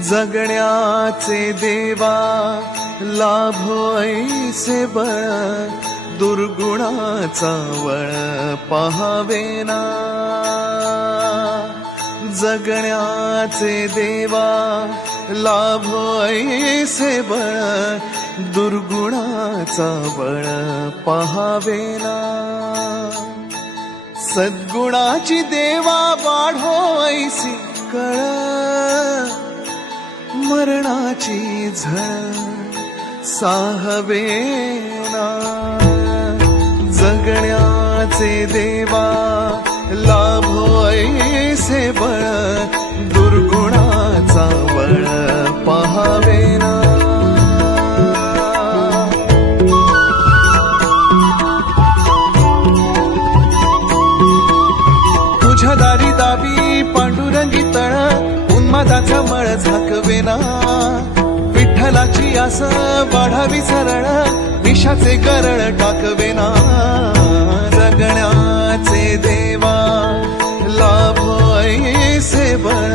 जगण्याचे देवा लाभो ऐसे बळ, दुर्गुणाचा वळ पहावेना. जगण्याचे देवा लाभो ऐसे बळ, दुर्गुणाचा बळ पहावेना. सद्गुणाची देवा वाढो ऐसी कळ, मरणाची झळ साहवेना. जगण्याचे देवा लाभो ऐसे बळ, दुर्गुणाचा बळ पहावेना. तुझ्या दारी दावी पांडुरंगी तळ, उन्मादाचा मळ झाकवेना. विठ्ठलाची आस वाढावी सरळ, विषाचे गरळ टाकवेना. जगण्याचे देवा लाभो ऐसे बळ,